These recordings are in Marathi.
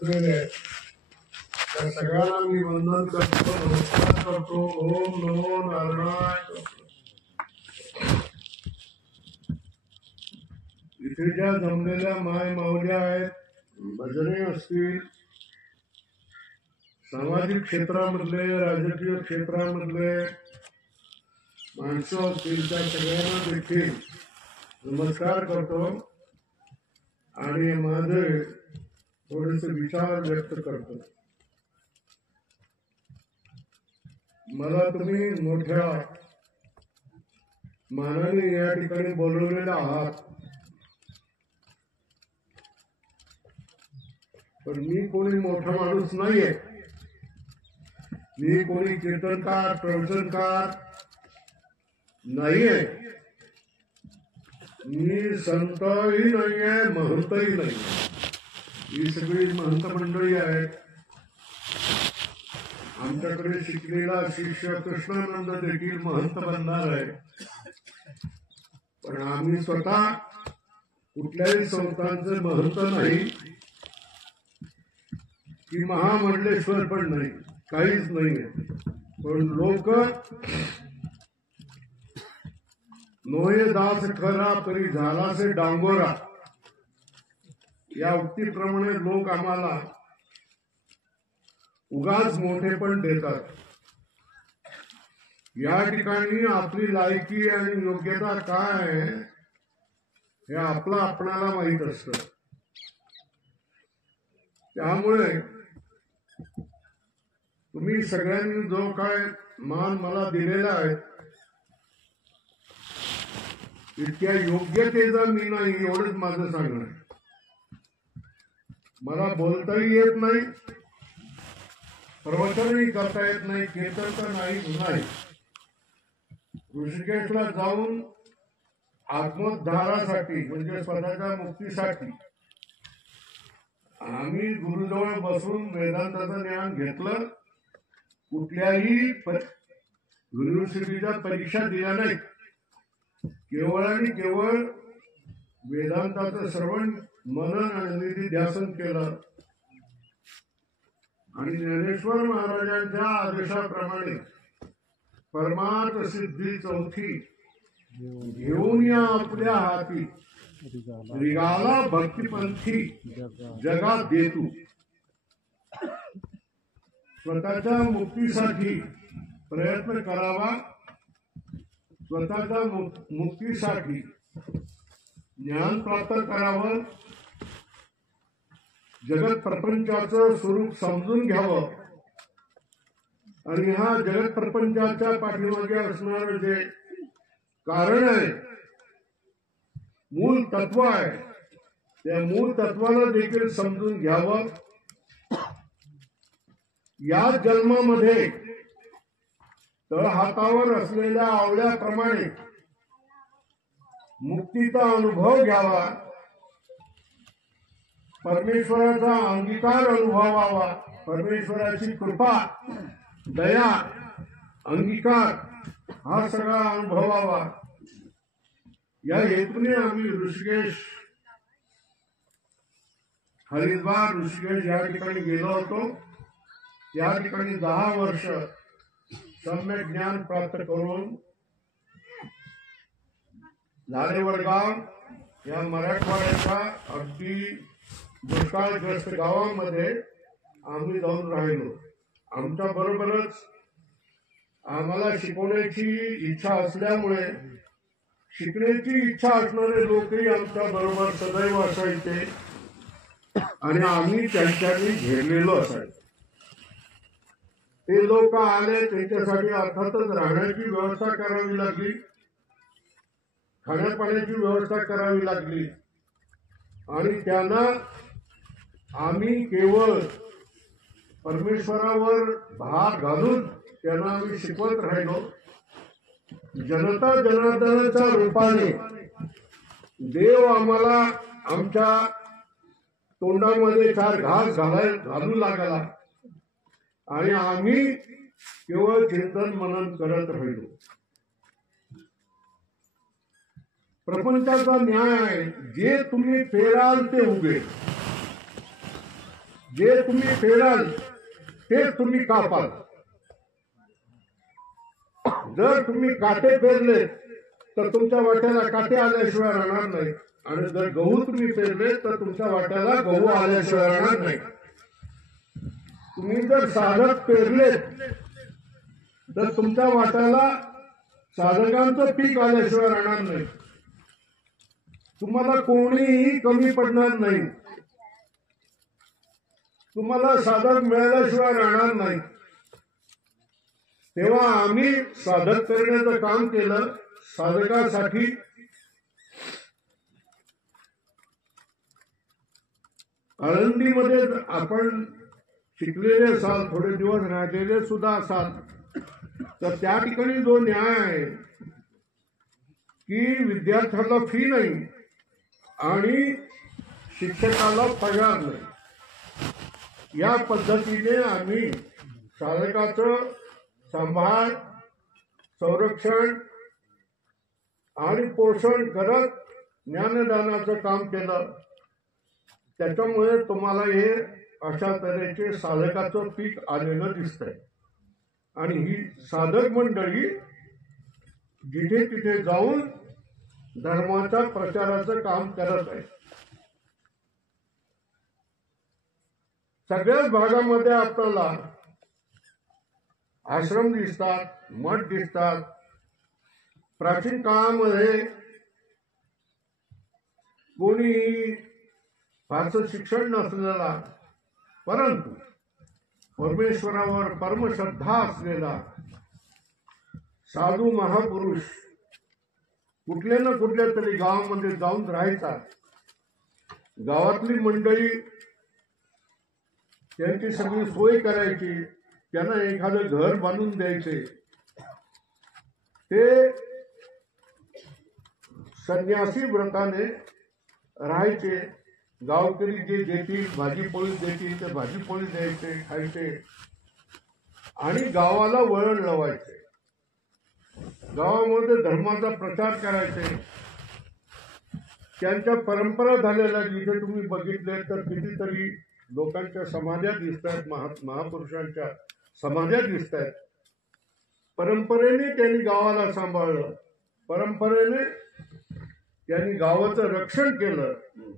त्या सगळ्यांना मी वंदन करतो, नमस्कार करतो. ओम नमो नारायणाय. इथे ज्या जमलेल्या माय माऊल्या आहेत, भजने असतील, सामाजिक क्षेत्रामधले, राजकीय क्षेत्रामधले माणसं असतील, त्या सगळ्यांना देखील नमस्कार करतो आणि माझे थोडेसे विचार व्यक्त करतो. मला तुम्ही मोठ्या मानाने या ठिकाणी बोलवलेला आहात, पण मी कोणी मोठा माणूस नाहीये. मी कोणी कीर्तनकार प्रवचनकार नाहीये. मी संतही नाहीये, महंतही नाही. ही सगळी महंत मंडळी आहेत. आमच्याकडे शिकलेला शिष्य कृष्णानंद देखील महंत बनणार आहे, पण आम्ही स्वतः कुठल्याही संतांचे महंत नाही की महामंडलेश्वर पण नाही, काहीच नाहीये. पण लोक नोये दास खरा तरी झालासे डांगोरा या उक्तीप्रमाणे लोक आम्हाला उगाच मोठे पण देतात. या ठिकाणी आपली लायकी आणि योग्यता काय आहे हे आपलं आपणाला माहित असतं. त्यामुळे तुम्ही सगळ्यांनी जो काय मान मला दिलेला आहे, इतक्या योग्यतेचा मी नाही, एवढंच माझं सांगणं आहे. मला बोलताही येत नाही, प्रवचनही करता येत नाही, कीर्तन तर नाही. ऋषिकेशला जाऊन आत्मोद्धारासाठी म्हणजे स्वतःच्या मुक्तीसाठी आम्ही गुरुजवळ बसून वेदांताचं ज्ञान घेतलं. कुठल्याही युनिव्हर्सिटीच्या परीक्षा दिल्या नाहीत. केवळ आणि केवळ वेदांताचं श्रवण मनन आणि निधिध्यासन केलं आणि ज्ञानेश्वर महाराजांच्या आदेशाप्रमाणे परमार्थ सिद्धी चौथी घेऊन या आपल्या हाती, रिगाला भक्तिपंथी जगात देतू. स्वतःच्या मुक्तीसाठी प्रयत्न करावा, स्वतःच्या मुक्तीसाठी ज्ञान प्राप्त करावं, जगत प्रपंचाचं स्वरूप समजून घ्यावं आणि हा जगत प्रपंचाच्या पाठीमागे असणारं जे कारण आहे, मूळ तत्व आहे, त्या मूळ तत्वाला देखील समजून घ्यावं. या जन्मामध्ये तळहातावर असलेल्या आवळ्याप्रमाणे मुक्तीचा अनुभव घ्यावा, परमेश्वराचा अंगीकार अनुभवावा, परमेश्वराची कृपा दया अंगीकार हा सगळा अनुभवावा. या हेतूने आम्ही ऋषिकेश हरिद्वार ऋषिकेश या ठिकाणी गेलो होतो. या ठिकाणी 10 वर्ष सम्यक ज्ञान प्राप्त करून लालेवडगाव या मराठवाड्याच्या अगदी दुष्काळग्रस्त गावामध्ये आम्ही जाऊन राहिलो. आमच्या बरोबरच आम्हाला शिकवण्याची इच्छा असल्यामुळे शिकण्याची इच्छा असणारे लोकही आमच्या बरोबर सदैव असायचे आणि आम्ही त्यांच्यानी घेरलेलो असायचो. ते लोक आले, त्यांच्यासाठी अर्थातच राहण्याची व्यवस्था करावी लागली, खाण्यापाण्याची व्यवस्था करावी लागली आणि त्यांना आम्ही केवळ परमेश्वरावर भार घालून त्यांना आम्ही शिकवत राहिलो. जनता जनार्दनाच्या रूपाने देव आम्हाला आमच्या तोंडामध्ये 4 घास घालू लागला आणि आम्ही केवळ चिंतन मनन करत राहिलो. प्रपंचाचा न्याय आहे, जे तुम्ही पेराल ते उगेल. जे तुम्ही पेराल तेच तुम्ही कापाल. जर तुम्ही काटे पेरले तर तुमच्या वाट्याला काटे आल्याशिवाय राहणार नाही, आणि जर गहू तुम्ही पेरले तर तुमच्या वाट्याला गहू आल्याशिवाय राहणार नाही. तुम्ही जर साधक पेरले तर तुमच्या वाट्याला साधकांचं पीक आल्याशिवाय राहणार नाही. तुम्हाला कोणीही कमी पडणार नाही, तुम्हाला साधक मिळाल्याशिवाय राहणार नाही. तेव्हा आम्ही साधक करण्याचं काम केलं. साधकासाठी आळंदीमध्ये आपण शिकलेले असाल, थोडे दिवस राहिलेले सुद्धा असाल, तर त्या ठिकाणी जो न्याय आहे की विद्यार्थ्याला फी नाही आणि शिक्षकाला पगार नाही, या पद्धतीने आम्ही साधकाचं सांभाळ, संरक्षण आणि पोषण करत ज्ञानदानाचं काम केलं. त्याच्यामुळे तुम्हाला हे अशा तऱ्हेचे साधकाचं पीक आलेलं दिसतंय. आणि ही साधक मंडळी जिथे तिथे जाऊन धर्माच्या प्रचाराचं काम करत आहे. सगळ्याच भागामध्ये आपल्याला आश्रम दिसतात, मठ दिसतात. प्राचीन काळामध्ये कोणी फारसं शिक्षण नसलेला परंतु परमेश्वरावर परमश्रद्धा असलेला साधू महापुरुष कुठल्या ना कुठल्या तरी गावामध्ये जाऊन राहायचा. गावातली मंडळी त्यांची सगळी सोय करायची, त्यांना एखादं घर बांधून द्यायचे. ते संन्यासी व्रताने राहायचे. गावकरी जे देतील, भाजीपोळी देतील ते भाजीपोळी द्यायचे, खायचे आणि गावाला वळण लावायचे. गावामध्ये धर्माचा प्रचार करायचे. त्यांच्या परंपरा झालेल्या जिथे तुम्ही बघितले तर कितीतरी लोकांच्या समाध्या दिसत आहेत, महापुरुषांच्या समाध्या दिसत आहेत. परंपरेने त्यांनी गावाला सांभाळलं, परंपरेने त्यांनी गावाचं रक्षण केलं,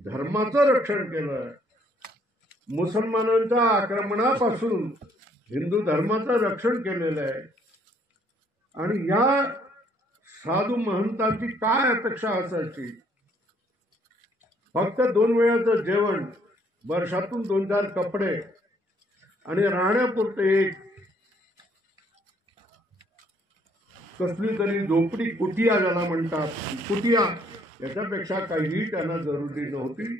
धर्माचं रक्षण केलं. मुसलमानांच्या आक्रमणापासून हिंदू धर्माचं रक्षण केलेलं आहे. आणि या साधू महंतांची काय अपेक्षा असायची? फक्त 2 वेळाचं जेवण, वर्षातून 2-4 कपडे आणि राहण्यापुरते एक कसली तरी झोपडी, कुटिया ज्याला म्हणतात, कुटिया. याच्यापेक्षा काहीही त्यांना जरुरी नव्हती.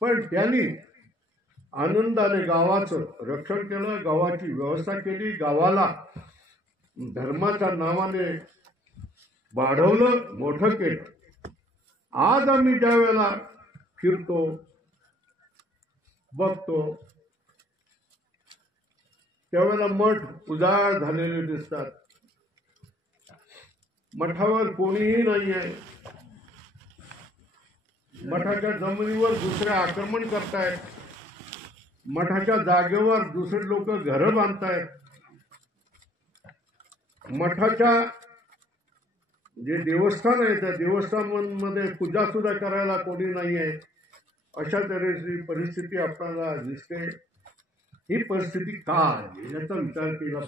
पण त्यांनी आनंदाने गावाचं रक्षण केलं, गावाची व्यवस्था केली, गावाला धर्माच्या नावाने वाढवलं, मोठं केलं. आज आम्ही ज्या वेळेला फिरतो, बघतो, त्यावेळेला मठ उजाड झालेले दिसतात. मठावर कोणीही नाही आहे. मठाच्या जमिनीवर दुसरे आक्रमण करतायत. मठाच्या जागेवर दुसरे लोक घरं बांधतायत. मठाच्या जे देवस्थान आहे त्या देवस्थानांमध्ये पूजा सुद्धा करायला कोणी नाही आहे. अशा तऱ्हेची परिस्थिती आपल्याला दिसते. ही परिस्थिती का आहे याचा विचार केला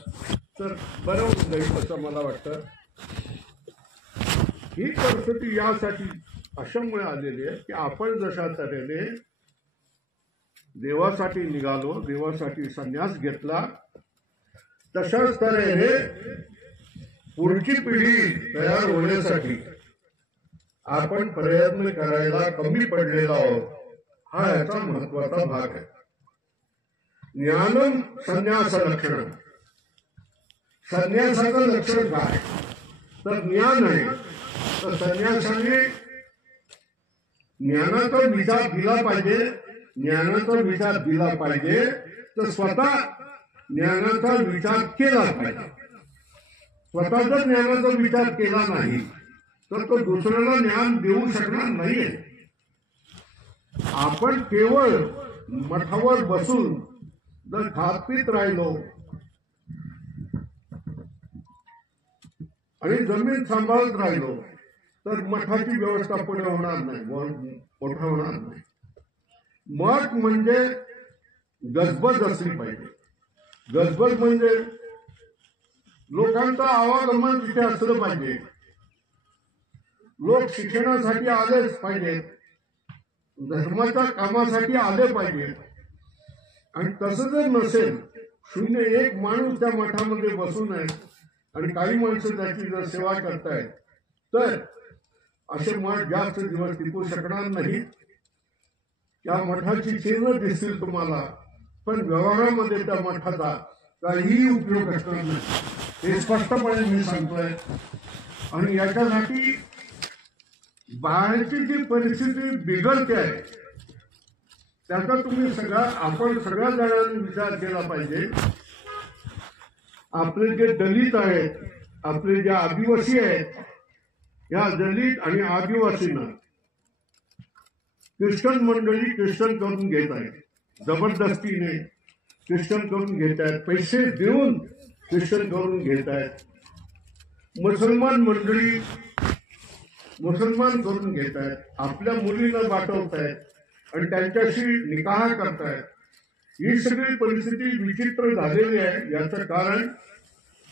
तर बरं होऊन जाईल असं मला वाटतं. ही परिस्थिती यासाठी अशामुळे आलेली आहे की आपण जशा तऱ्हेने देवासाठी निघालो, देवासाठी संन्यास घेतला, तशाच तऱ्हेने पुढची पिढी तयार होण्यासाठी आपण प्रयत्न करायला कमी पडलेलो आहोत. हा याचा महत्वाचा भाग आहे. ज्ञानम संन्यास लक्षण. संन्यासाचं लक्षण काय तर ज्ञान आहे. तर संन्यासाने ज्ञानाचा विचार दिला पाहिजे. ज्ञानाचा विचार दिला पाहिजे तर स्वतः ज्ञानाचा विचार केला पाहिजे. स्वतः जर ज्ञानाचा विचार केला नाही तर तो दुसऱ्याला ज्ञान देऊ शकणार नाहीये. आपण केवळ मठावर बसून जर खात पीत राहिलो आणि जमीन सांभाळत राहिलो तर मठाची व्यवस्था पुढे होणार नाही, मोठा होणार नाही. मठ म्हणजे गजबज असली पाहिजे. गजबज म्हणजे लोकांचं आवागमन तिथे असलं पाहिजे. लोक शिक्षणासाठी आलेच पाहिजेत, धर्माच्या कामासाठी आले पाहिजेत. आणि तसं जर नसेल, 01 माणूस त्या मठामध्ये बसू नये आणि काही माणसं त्याची जर सेवा करतायत तर असे मठ जास्त दिवस टिकू शकणार नाही. त्या मठाची चिन्ह दिसतील तुम्हाला, पण व्यवहारामध्ये त्या मठाचा काहीही उपयोग असणार नाही, हे स्पष्टपणे मी सांगतोय. आणि याच्यासाठी बाहेरची जी परिस्थिती बिघडते आहे त्याचा तुम्ही आपण सगळ्या जणांनी विचार केला पाहिजे. आपले जे दलित आहेत, आपले जे आदिवासी आहेत, या दलित आणि आदिवासींना ख्रिश्चन मंडळी ख्रिश्चन करून घेत आहेत, जबरदस्तीने ख्रिश्चन करून घेत आहेत, पैसे देऊन ख्रिश्चन करून घेत आहेत. मुसलमान मंडळी मुसलमान करून घेत आहेत, आपल्या मुलीला पाठवत आहेत आणि त्यांच्याशी निकाह करतायत. ही सगळी परिस्थिती विचित्र झालेली आहे. याचं कारण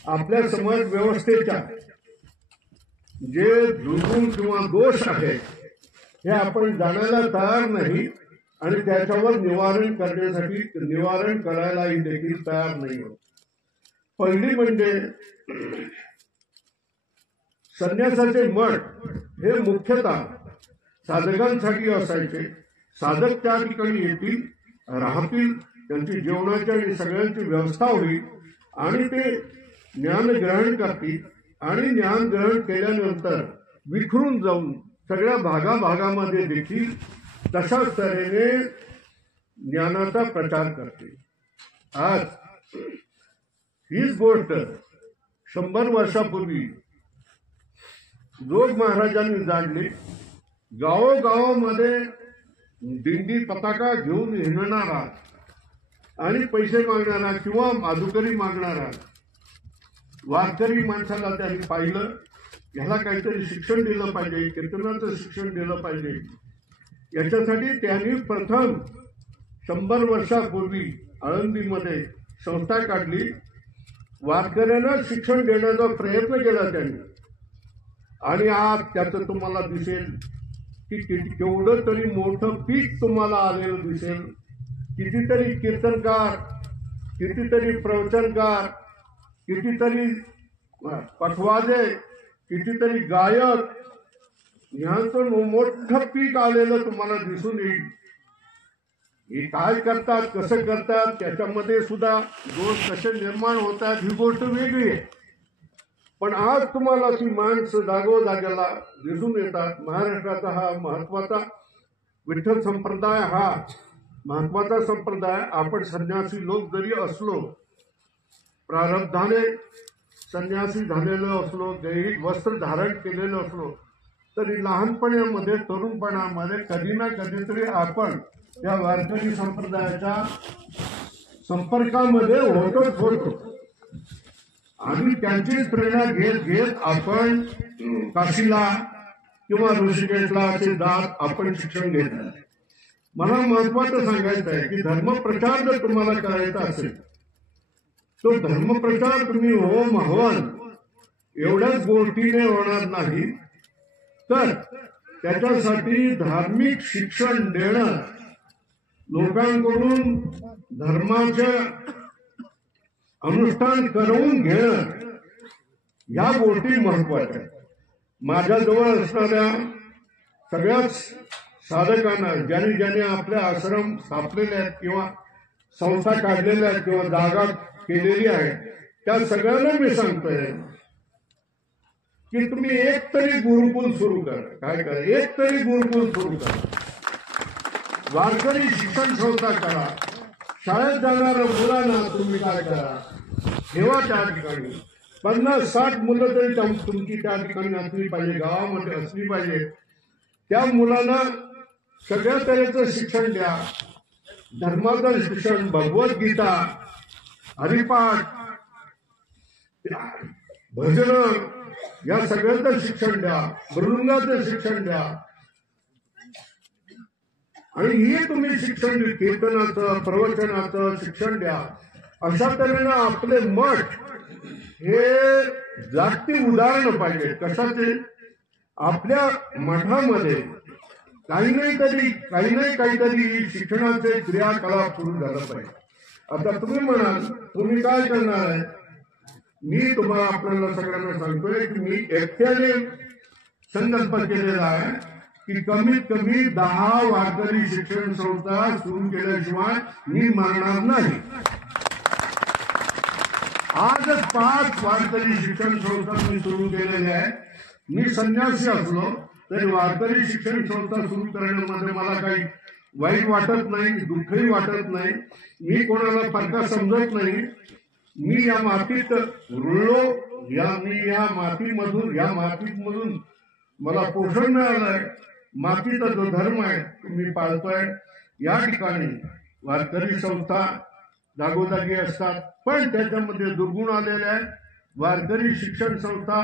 आपल्या समाज व्यवस्थेच्या जे दुर्गुण किंवा दोष आहेत हे आपण जाणायला तयार नाही आणि त्याच्यावर निवारण करायलाही देखील तयार नाही होत. पहिली म्हणजे संन्यासाचे मठ हे मुख्यतः साधकांसाठी असायचे. साधक त्या ठिकाणी येतील, राहतील, त्यांची जेवणाची आणि सगळ्यांची व्यवस्था होईल आणि ते ज्ञान ग्रहण करतील. आणि ज्ञान ग्रहण केल्यानंतर विखरून जाऊन सगळ्या भागाभागामध्ये देखील तशाच तऱ्हेने ज्ञानाचा प्रचार करतील. आज हीच गोष्ट 100 वर्षापूर्वी जोग महाराजांनी जाणली. गावोगावामध्ये दिंडी पताका घेऊन हिंडणारा आणि पैसे मागणारा किंवा माधुकरी मागणारा वारकरी माणसाला त्यांनी पाहिलं. ह्याला काहीतरी शिक्षण दिलं पाहिजे, कीर्तनाचं शिक्षण दिलं पाहिजे. याच्यासाठी त्यांनी प्रथम 100 वर्षापूर्वी आळंदीमध्ये संस्था काढली. वारकऱ्यांना शिक्षण देण्याचा प्रयत्न केला त्यांनी. आणि आज त्याचं तुम्हाला दिसेल की केवढं तरी मोठं पीक तुम्हाला आलेलं दिसेल. कितीतरी कीर्तनकार, कितीतरी प्रवचनकार, कितीतरी पटवाजे, कितीतरी गायक, ह्यांचं मोठं पीक आलेलं तुम्हाला दिसून येईल. हे काय करतात, कसं करतात, त्याच्यामध्ये सुद्धा दोष कसे निर्माण होतात ही गोष्ट वेगळी आहे. पण आज तुम्हाला अशी माणसं जागोजागेला दिसून येतात. महाराष्ट्राचा हा महत्वाचा विठ्ठल संप्रदाय, हा महत्वाचा संप्रदाय. आपण संन्यासी लोक जरी असलो, प्रारब्धाने संन्यासी झालेलो असलो, दैहिक वस्त्र धारण केलेलं असलो, तरी लहानपणामध्ये, तरुणपणामध्ये कधी ना कधीतरी आपण या वारकरी संप्रदायाच्या संपर्कामध्ये होतोच होतो. आणि त्यांची प्रेरणा घेत घेत आपण काशीला किंवा ऋषिकेशला असे जात आपण शिक्षण घेत आहे. मला महत्वाचं सांगायचं आहे की धर्मप्रचार जर तुम्हाला करायचा असेल तो धर्मप्रचार तुम्ही होम हवन एवढ्याच गोष्टीने होणार नाही, तर त्याच्यासाठी धार्मिक शिक्षण देणं, लोकांकडून धर्माचे अनुष्ठान करवून घेणं, या गोष्टी महत्वाच्या आहेत. माझ्याजवळ असणाऱ्या सगळ्याच साधकांना, ज्यांनी आपले आश्रम स्थापलेले आहेत किंवा संस्था काढलेल्या आहेत किंवा जागा केलेली आहे, त्या सगळ्यांना मी सांगतोय की तुम्ही एक तरी गुरुकुल सुरू करा. काय करा? एक तरी गुरुकुल सुरू करा. वारकरी शिक्षण संस्था करा. शाळेत जाणाऱ्या मुलांना तुम्ही काय करा, ठेवा त्या ठिकाणी. 50-60 मुलं तरी तुमची त्या ठिकाणी असली पाहिजे, गावामध्ये असली पाहिजे. त्या मुलांना सगळ्या तऱ्हेचं शिक्षण द्या. धर्माचं शिक्षण, भगवद्गीता, हरिपाठ, भजन या सगळ्यांचं शिक्षण द्या, मृदुंगाचं शिक्षण द्या. आणि हे तुम्ही शिक्षण कीर्तनाचं, प्रवचनाचं शिक्षण द्या. अशा तऱ्हेनं आपले मठ हे जागतिक उदाहरण पाहिजे. कशाचे? आपल्या मठामध्ये काही नाही काहीतरी शिक्षणाचे क्रियाकलाप सुरू झालं पाहिजे. आता तुम्ही म्हणाल तुम्ही काय करणार आहे? मी तुम्हाला आपल्याला सगळ्यांना सांगतोय की मी एकट्याने संकल्प केलेला आहे की कमीत कमी 10 वारकरी शिक्षण संस्था सुरू केल्याशिवाय मी मानणार नाही. आजच 5 वारकरी शिक्षण संस्था मी सुरू केलेल्या आहेत. मी संन्यासी असलो तरी वारकरी शिक्षण संस्था सुरू करण्यामध्ये मला काही वाईट वाटत नाही, दुःखही वाटत नाही. मी कोणाला फरका समजत नाही. मी या मातीत रुळलो, मी या मातीमधून मला पोषण मिळालंय. मातीचा जो धर्म आहे तो मी पाळतोय. या ठिकाणी वारकरी संस्था जागोजागी असतात, पण त्याच्यामध्ये दुर्गुण आलेले आहे. वारकरी शिक्षण संस्था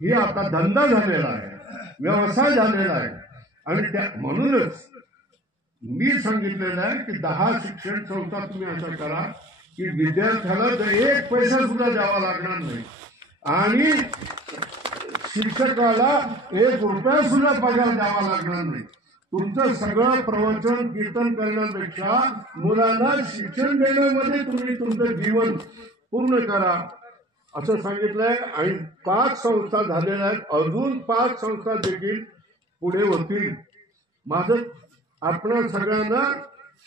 ही आता धंदा झालेला आहे, व्यवसाय झालेला आहे. आणि म्हणूनच मी सांगितलेलं आहे की 10 शिक्षण संस्था तुम्ही असं करा की विद्यार्थ्याला 1 पैसा सुद्धा द्यावा लागणार नाही आणि शिक्षकाला 1 रुपया सुद्धा पगार द्यावा लागणार नाही. तुमचं सगळं प्रवचन कीर्तन करण्यापेक्षा मुलांना शिक्षण देण्यामध्ये तुम्ही तुमचं जीवन पूर्ण करा असं सांगितलंय. आणि 5 संस्था झालेल्या आहेत, अजून 5 संस्था देखील पुढे होतील. माझं आपण सगळ्यांना,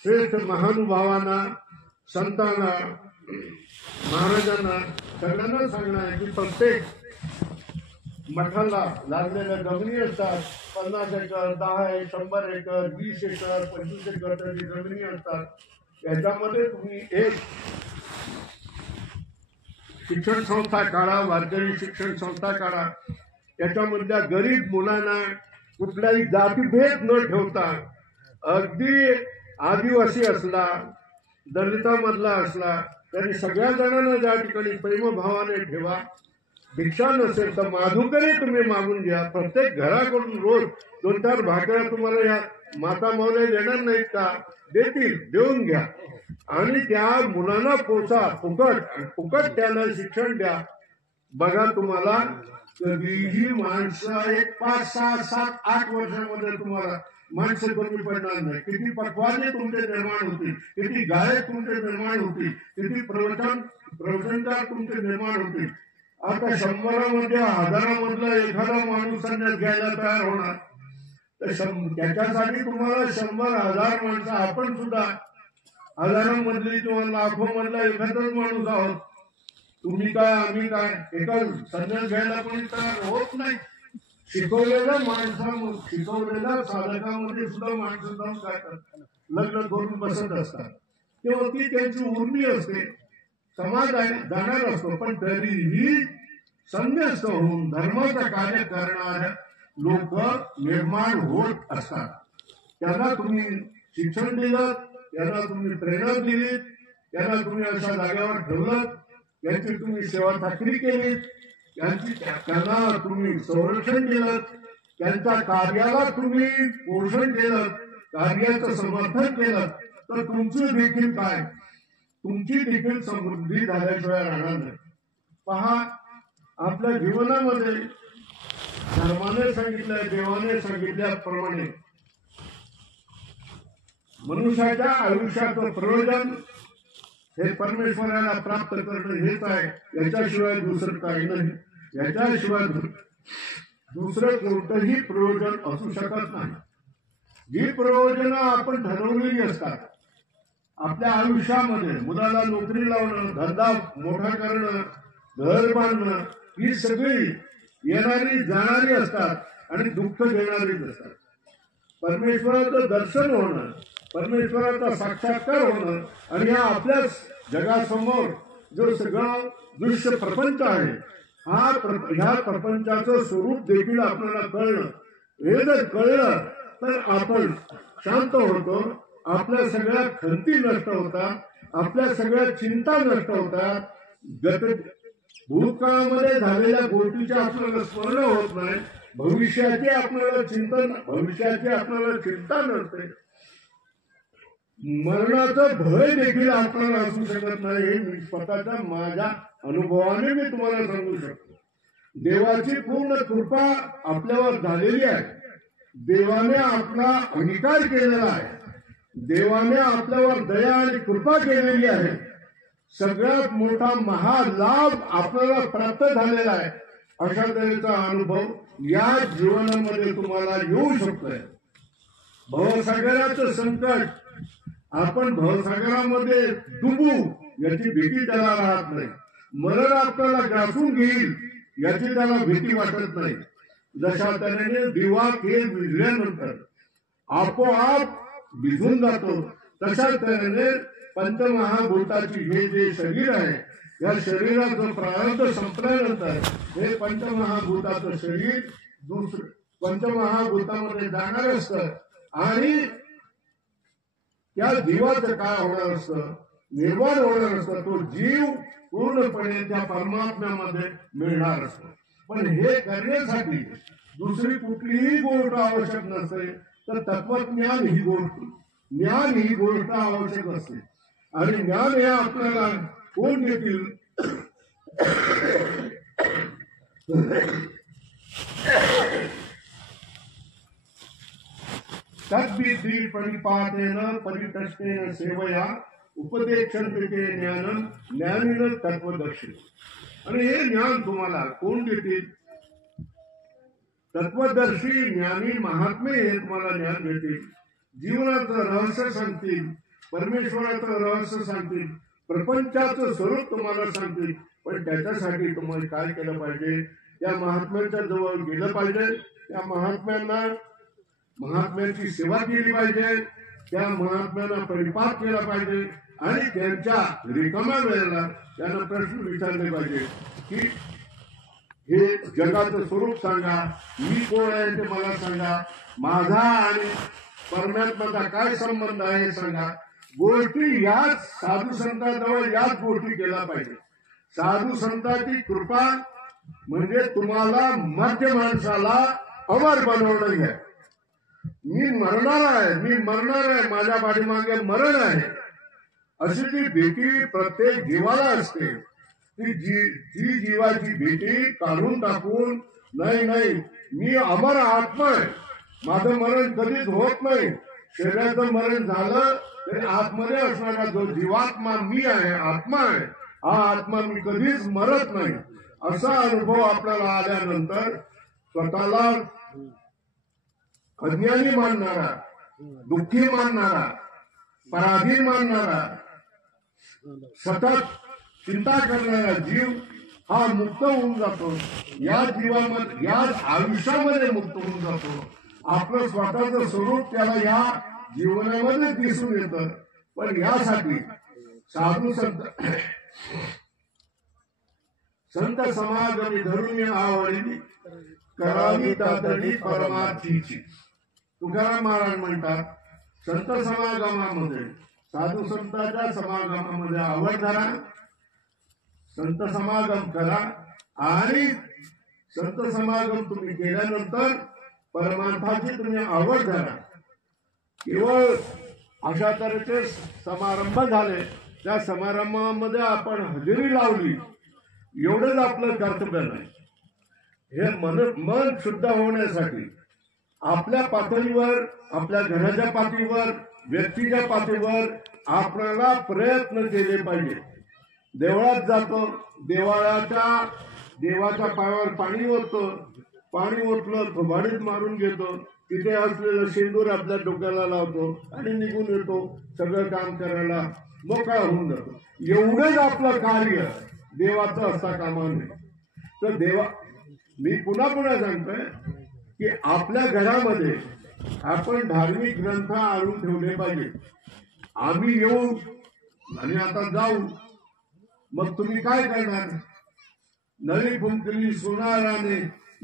श्रेष्ठ महानुभावांना, संतांना, महाराजांना सगळ्यांना सांगणं आहे की प्रत्येक मठाला लागलेल्या जमिनी असतात. 50 acre, 10 acre, 100 acre, 20 acre, 25 acre तरी जमिनी असतात. याच्यामध्ये तुम्ही एक शिक्षण संस्था काढा, वारकरी शिक्षण संस्था काढा. याच्यामधल्या गरीब मुलांना कुठलाही जातीभेद न ठेवता, अगदी आदिवासी असला, दलितामधला असला तरी सगळ्या जणांना ज्या ठिकाणी प्रेमभावाने ठेवा. भिक्षा नसेल तर माधुकरी तुम्ही मागून घ्या. प्रत्येक घराकडून रोज 2-4 भाकऱ्या तुम्हाला या माता मौल्या देणार नाहीत का? देतील, देऊन घ्या. आणि त्या मुलांना पोचा, फुकट त्याला शिक्षण द्या. बघा तुम्हाला कधीही माणसं 1, 5, 6, 7, 8 वर्षामध्ये तुम्हाला माणसं कमी पडणार नाही. किती पक्वाने तुमचे निर्माण होतील, किती गायक तुमचे निर्माण होतील, किती प्रवचनकार तुमचे निर्माण होतील. आता 100 1000 एखादा माणूस संन्यास घ्यायला तयार होणार तर त्याच्यासाठी तुम्हाला 100,000 माणसं, आपण सुद्धा हजारांमधली किंवा लाखोमधला एखादाच माणूस आहोत. तुम्ही काय, आम्ही काय, एका संन्यास घ्यायला कोणी तयार होत नाही. शिकवलेल्या साधकामध्ये सुद्धा माणसं जाऊन काय करतात, लग्न करून बसत असतात. तेव्हा ती त्यांची उर्मी असते, समाज जाणार असतो. पण तरीही संन्यस्त होऊन धर्माचं कार्य करणाऱ्या लोक निर्माण होत असतात. त्यांना तुम्ही शिक्षण दिलं, त्यांना तुम्ही प्रेरणा दिली, त्यांना तुम्ही अशा जागेवर ठेवलं, त्यांची तुम्ही सेवा चाकरी केली, त्यांना तुम्ही संरक्षण दिलं, त्यांच्या कार्याला तुम्ही पोषण केलं, कार्याचं समर्थन केलं, तर तुमचं देखील काय, तुमची देखील समृद्धी झाल्याशिवाय राहणार नाही. पहा, आपल्या जीवनामध्ये धर्माने सांगितलंय, देवाने सांगितल्याप्रमाणे मनुष्याच्या आयुष्याचं प्रयोजन हे परमेश्वराला प्राप्त करणं हेच आहे. याच्याशिवाय दुसरं काही नाही. याच्याशिवाय दुसरं कोणतंही प्रयोजन असू शकत नाही. जी प्रयोजनं आपण ठरवलेली असतात आपल्या आयुष्यामध्ये, मुलाला नोकरी लावणं, धंदा मोठा करणं, घर बांधणं, ही सगळी येणारी जाणारी असतात आणि दुःख देणारीच असतात. परमेश्वराचं दर्शन होणं, परमेश्वराचा साक्षात्कार होणं आणि या आपल्या जगासमोर जो सगळा दृश्य प्रपंच आहे, ह्या प्रपंचाचं स्वरूप देखील आपल्याला कळणं, हे जर कळलं तर आपण शांत होतो आपल्या सगळ्या खंती नष्ट होतात, आपल्या सगळ्या चिंता नष्ट होतात. भूतकाळामध्ये झालेल्या गोष्टीचे आपल्याला स्मरण होत नाही, भविष्याची आपल्याला चिंता नसते. मरणाचं भय देखील आपल्याला असू शकत नाही. हे मी स्वतःच्या माझ्या अनुभवाने मी तुम्हाला सांगू शकतो. देवाची पूर्ण कृपा आपल्यावर झालेली आहे. देवाने आपला अंगीकार केलेला आहे. देवाने आपल्यावर दया आणि कृपा केलेली आहे. सगळ्यात मोठा महालाभ आपल्याला प्राप्त झालेला आहे. अशा तऱ्हेचा अनुभव या जीवनामध्ये तुम्हाला येऊ शकतोय. भवसागराचं संकट, आपण भवसागरामध्ये डुबू याची भीती त्याला राहत नाही. मरण आपल्याला ग्रासून घेईल याची त्याला भीती वाटत नाही. जशा तऱ्हेने दिवा तेल विझल्यानंतर आपोआप भिजून जातो, तशा तऱ्हेने पंचमहाभूताची हे जे शरीर आहे, या शरीराचं प्रारब्ध संपल्यानंतर हे पंचमहाभूताचं शरीर पंचमहाभूतामध्ये जाणार असतं आणि त्या जीवाचं काय होणार असतं, निर्माण होणार असतं. तो जीव पूर्णपणे त्या परमात्म्यामध्ये मिळणार असतो. पण हे करण्यासाठी दुसरी कुठलीही गोष्ट आवश्यक नसते, तर तत्वज्ञान ही गोष्ट आवश्यक असते. आणि ज्ञान हे आपल्याला कोण देतील? तद्विधी परिपातेन परितष्टेन सेवया उपदेक्षन्ते ज्ञानं ज्ञानिन तत्वदर्शी. आणि हे ज्ञान तुम्हाला कोण देतील? तत्वदर्शी ज्ञानी महात्मे हे तुम्हाला ज्ञान देतील. जीवनाचं रहस्य सांगतील, परमेश्वराचं रहस्य सांगतील, प्रपंचाचं स्वरूप तुम्हाला सांगतील. पण त्याच्यासाठी तुम्हाला काय केलं पाहिजे? त्या महात्म्यांच्या जवळ गेलं पाहिजे. त्या महात्म्यांची सेवा केली पाहिजे. त्या महात्म्यांना परिपाक केला पाहिजे. आणि त्यांच्या रिकाम्या वेळेला त्यांना प्रश्न विचारले पाहिजे की हे जगाचं स्वरूप सांगा, मी कोण आहे ते मला सांगा, माझा आणि परमात्म्याचा काय संबंध आहे हे सांगा. गोष्टी याच साधू संतांजवळ याच गोष्टी केल्या पाहिजे. साधू संतांची कृपा म्हणजे तुम्हाला मध्य माणसाला अमर बनवणं आहे. मी मरणार आहे, माझ्या पाठीमागे मरण आहे, अशी ती भीती प्रत्येक जीवाला असते. ती जीवाची भीती काढून टाकून नाही मी अमर आत्मा आहे, माझं मरण कधीच होत नाही. शरीराचं मरण झालं तरी आतमध्ये असणारा जो जीवात्मा मी आहे, आत्मा आहे, हा आत्मा मी कधीच मरत नाही. असा अनुभव आपल्याला आल्यानंतर स्वतःला अज्ञानी मानणारा, दुःखी मानणारा, पराधीन मानणारा, सतत चिंता करणारा जीव हा मुक्त होऊन जातो. या जीवामध्ये, या आयुष्यामध्ये मुक्त होऊन जातो. आपलं स्वतःचं स्वरूप त्याला या जीवनामध्ये दिसून येतं. पण यासाठी साधू संत समागमी धरून आवडी करावी तातडी परमार्थीची. तुकाराम महाराज म्हणतात, संत समागमामध्ये, साधू संतांच्या समागमामध्ये आवड धरा, संत समागम करा. आणि संत समागम तुम्ही केल्यानंतर परमार्थाची तुम्ही आवड धरा. केवळ अशा तऱ्हेचे समारंभ झाले, त्या समारंभामध्ये आपण हजेरी लावली एवढंच आपलं कर्तव्य नाही. हे मन शुद्ध होण्यासाठी आपल्या पातळीवर, आपल्या घराच्या पातळीवर, व्यक्तीच्या पातळीवर आपल्याला प्रयत्न केले पाहिजे. देवळात जातो, देवाच्या पायावर पाणी ओततो, पाणी ओतलं थोबाडीत मारून घेतो, तिथे असलेलं शेंदूर आपल्या डोक्याला लावतो आणि निघून येतो. सगळं काम करायला मोकळा होऊन जातो. एवढंच आपलं कार्य देवाचं असता कामा नये. तर मी पुन्हा सांगतोय की आपल्या घरामध्ये आपण धार्मिक ग्रंथ आणून ठेवले पाहिजे. आम्ही येऊ आणि आता जाऊ, मग तुम्ही काय करणार? नवी फुंकली सोनाराने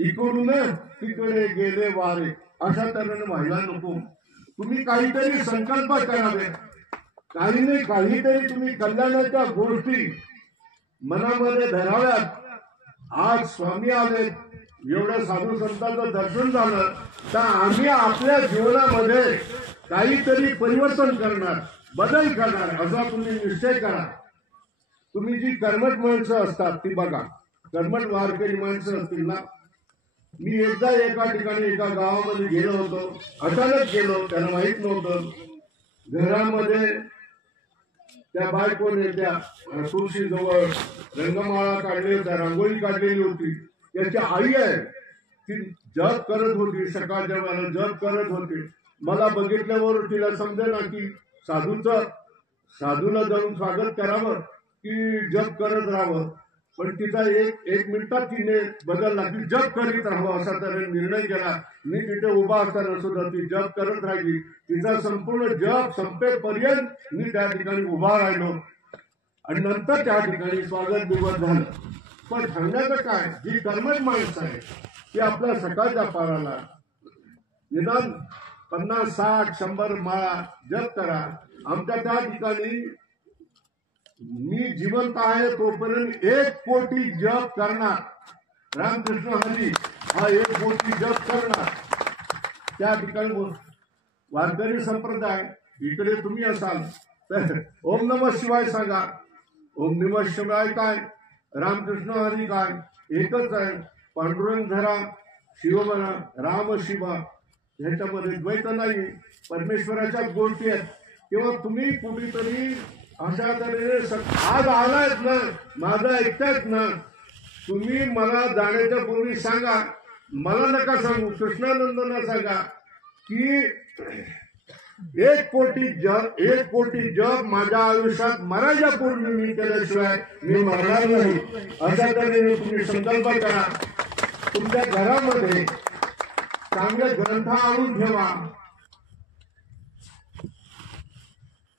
इकडून तिकडे गेले वारे, अशा तऱ्हेने व्हायला नको. तुम्ही काहीतरी संकल्प करावे, काही नाही काहीतरी तुम्ही कल्याणाच्या गोष्टी मनामध्ये धराव्यात. आज स्वामी आले, एवढ्या साधू संतांचं दर्शन झालं, तर आम्ही आपल्या जीवनामध्ये काहीतरी परिवर्तन करणार, बदल करणार असा तुम्ही निश्चय करा. तुम्ही जी कर्मठ माणसं असतात ती बघा, कर्मठ वारकरी माणसं असतील ना. मी एकदा एका ठिकाणी एका गावामध्ये गेलो होतो, अचानक गेलो, त्याला माहित नव्हतं. घरामध्ये त्या बायकोने त्या तुळशी जवळ रंगमाळा काढली होत्या, रांगोळी काढलेली होती. त्याची आई आहे, ती जप करत होती, सकाळच्या वेळेला जप करत होती. मला बघितल्यावर तिला समजेना की साधूला जाऊन स्वागत करावं की जप करत राहावं. पण तिचा एक मिनिटात तिने बदलला की जप करीत राहावं असा त्याने निर्णय केला. मी तिथे उभा असताना सुद्धा ती जप करत राहिली. तिचा संपूर्ण जप संपेपर्यंत मी त्या ठिकाणी उभा राहिलो आणि नंतर त्या ठिकाणी स्वागत दिवस झालं. पण सांगण्याचं काय, जी कर्मठ माणसं आहे ती आपल्या सकाळच्या पाराला निदान 50, 60, 100 माळा जप करा. आमच्या त्या ठिकाणी मी जिवंत आहे तोपर्यंत 1 कोटी जप करणार. रामकृष्ण हरी हा 1 कोटी जप करणार. त्या ठिकाणी वारकरी संप्रदाय इकडे तुम्ही असाल तर ओम नमः शिवाय सांगा. ओम नमः शिवाय काय, रामकृष्ण हरी काय, एकच आहे. पांडुरंग धरा, शिव म्हणा, राम शिवा, ह्याच्यामध्ये द्वैत नाही, परमेश्वराच्या गोष्टी आहेत. तेव्हा तुम्ही कुठेतरी अशा तऱ्हेने आज आलायत ना, माझं ऐकतायत ना, तुम्ही मला जाण्याच्या पूर्वी सांगा, मला नका सांगू, कृष्णानंदना सांगा की 1 कोटी जप माझ्या आयुष्यात मरायच्या पूर्वी मी केल्याशिवाय मी मरणार नाही. अशा तऱ्हेने तुम्ही संकल्प करा. तुमच्या घरामध्ये चांगले ग्रंथ आणून ठेवा.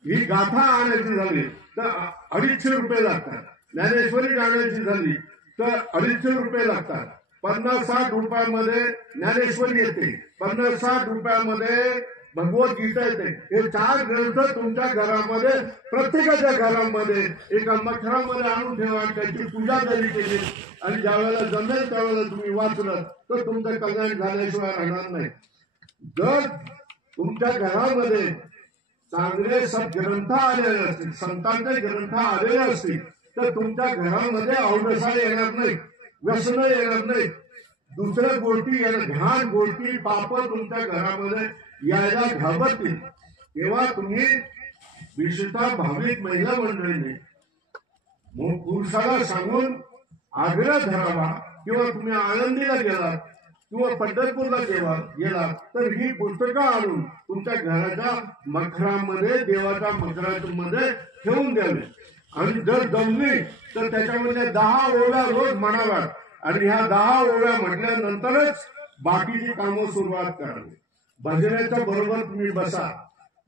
ही गाथा आणायची झाली तर 250 रुपये लागतात. ज्ञानेश्वरी आणायची झाली तर 250 रुपये लागतात. 50-60 रुपयामध्ये ज्ञानेश्वरी येते, 50-60 रुपयामध्ये भगवद्गीता येते. हे 4 ग्रंथ तुमच्या घरामध्ये, प्रत्येकाच्या घरामध्ये एका मखरामध्ये आणून ठेवा. त्याची पूजा जरी केली आणि ज्या वेळेला जमेल त्यावेळेला तुम्ही वाचलं तर तुमचं कल्याण झाल्याशिवाय राहणार नाही. जर तुमच्या घरामध्ये चांगले ग्रंथ आलेले असतील, संतांचे ग्रंथ आलेले असतील तर तुमच्या घरामध्ये अवदसा येणार नाही, व्यसन येणार नाही, दुसऱ्या गोष्टी येणार, घाण गोष्टी पाप तुमच्या घरामध्ये यायला घाबरतील. तेव्हा तुम्ही विशेषतः भाविक महिला मंडळीने पुरुषाला सांगून आग्रह धरावा. किंवा तुम्ही आळंदीला गेलात किंवा पंढरपूरला गेला तर ही पुस्तकं आणून तुमच्या घराच्या मखरामध्ये, देवाच्या मखरामध्ये ठेवून द्यावी. आणि जर जमली तर त्याच्यामध्ये 10 ओव्या रोज म्हणाव्यात. आणि ह्या 10 ओव्या म्हटल्यानंतरच बाकीची कामं सुरुवात करावी. भजनाच्या बरोबर तुम्ही बसा,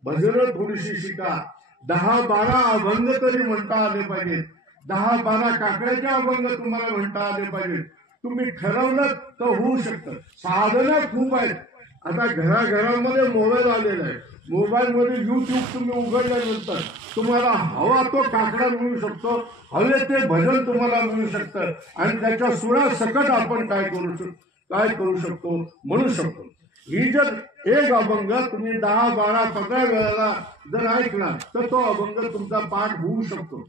भजन थोडीशी शिका. 10-12 अभंग तरी म्हणता आले पाहिजेत. 10-12 काकड्याचे अभंग तुम्हाला म्हणता आले पाहिजेत. तुम्ही ठरवलं तर होऊ शकतं. साधनं खूप आहेत. आता घराघरामध्ये मोबाईल आलेला आहे. मोबाईल मध्ये युट्यूब तुम्ही उघडल्यानंतर तुम्हाला हवा तो काकडा मिळू शकतो, हवे ते भजन तुम्हाला मिळू शकतं. आणि त्याच्या सुरा सकट आपण काय करू शकतो म्हणू शकतो. ही जर एक अभंग तुम्ही 10-12-15 वेळेला जर ऐकला तर तो अभंग तुमचा पाठ होऊ शकतो.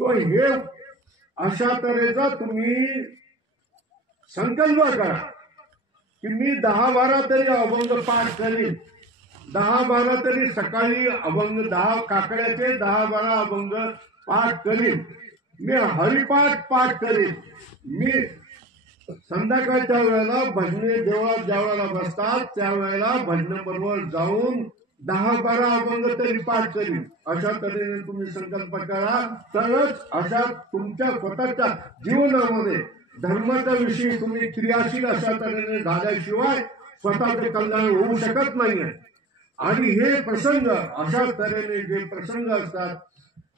तो हे अशा तऱ्हेचा तुम्ही संकल्प करा की मी 10-12 तरी अभंग पाठ करीन. 10-12 तरी सकाळी अभंग 10 काकड्याचे 10-12 अभंग पाठ करीन. मी हरिपाठ पाठ करीन. मी संध्याकाळच्या वेळेला भजने देवळात ज्या वेळेला बसतात त्यावेळेला भजनाबरोबर जाऊन 10-12 अभंग तरी पाठ करीन. अशा तऱ्हेने तुम्ही संकल्प करा. तरच अशा तुमच्या स्वतःच्या जीवनामध्ये धर्माच्या विषयी तुम्ही क्रियाशील अशा तऱ्हेने झाल्याशिवाय स्वतःचे कल्याण होऊ शकत नाहीये. आणि हे प्रसंग अशा तऱ्हेने जे प्रसंग असतात,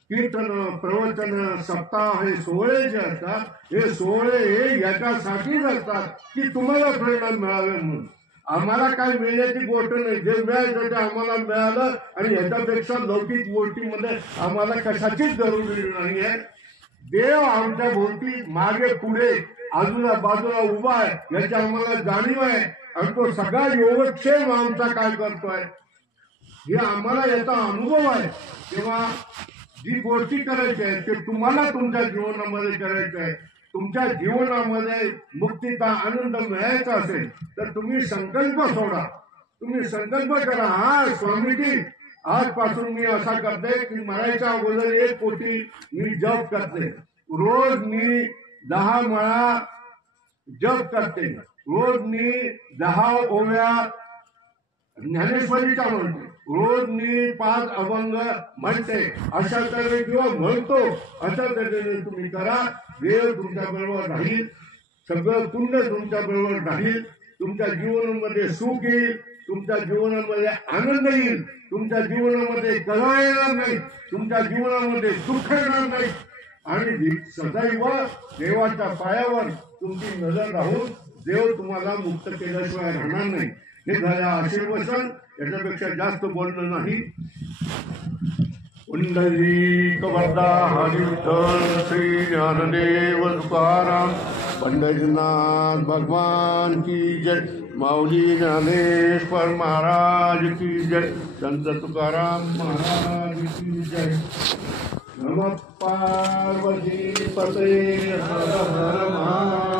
कीर्तन, प्रवचन, सप्ताह, हे सोहळे जे असतात, हे सोहळे हे याच्यासाठीच असतात की तुम्हाला प्रेरणा मिळावे म्हणून. आम्हाला काय मिळण्याची गोष्ट नाही, जे मिळायचं ते आम्हाला मिळालं आणि ह्याच्यापेक्षा लौकिक गोष्टीमध्ये आम्हाला कशाचीच जरुरी नाही आहे. देव आमच्या भोवती मागे पुढे आजूला बाजूला उभा आहे याची आम्हाला जाणीव आहे आणि तो सगळा योगक्षेम आमचा काय करतोय हे आम्हाला याचा अनुभव आहे. तेव्हा जी गोष्टी करायची आहे ते तुम्हाला तुमच्या जीवनामध्ये करायचं आहे. तुमच्या जीवनामध्ये मुक्तीचा आनंद मिळायचा असेल तर तुम्ही संकल्प सोडा, तुम्ही संकल्प करा. हा स्वामीजी आजपासून मी असा करते की मरायच्या अगोदर 1 कोटी मी जप करते, रोज मी 10 माळा जप करते, रोज मी 10 ओव्या ज्ञानेश्वरीचा म्हणते, रोज मी 5 अभंग म्हणते. अशा तऱ्हेने किंवा म्हणतो अशा तऱ्हेने तुम्ही करा. देव तुमच्या बरोबर राहील, सगळं पुण्य तुमच्या बरोबर राहील, तुमच्या जीवनामध्ये सुख येईल, तुमच्या जीवनामध्ये आनंद येईल, तुमच्या जीवनामध्ये कला येणार नाही, तुमच्या जीवनामध्ये दुःख येणार नाही आणि सदैव देवाच्या पायावर तुमची नजर राहून देव तुम्हाला मुक्त केल्याशिवाय राहणार नाही. हे झालं आशीर्वचन, याच्यापेक्षा जास्त बोलणं नाही. पुंडलिक वरदा हरी विठ्ठल श्री ज्ञानदेव तुकाराम पंढरीनाथ भगवान की जय. माऊली ज्ञानेश्वर महाराज की जय. संत तुकाराम महाराज की जय. नमः पार्वती पते हर हर महादेव.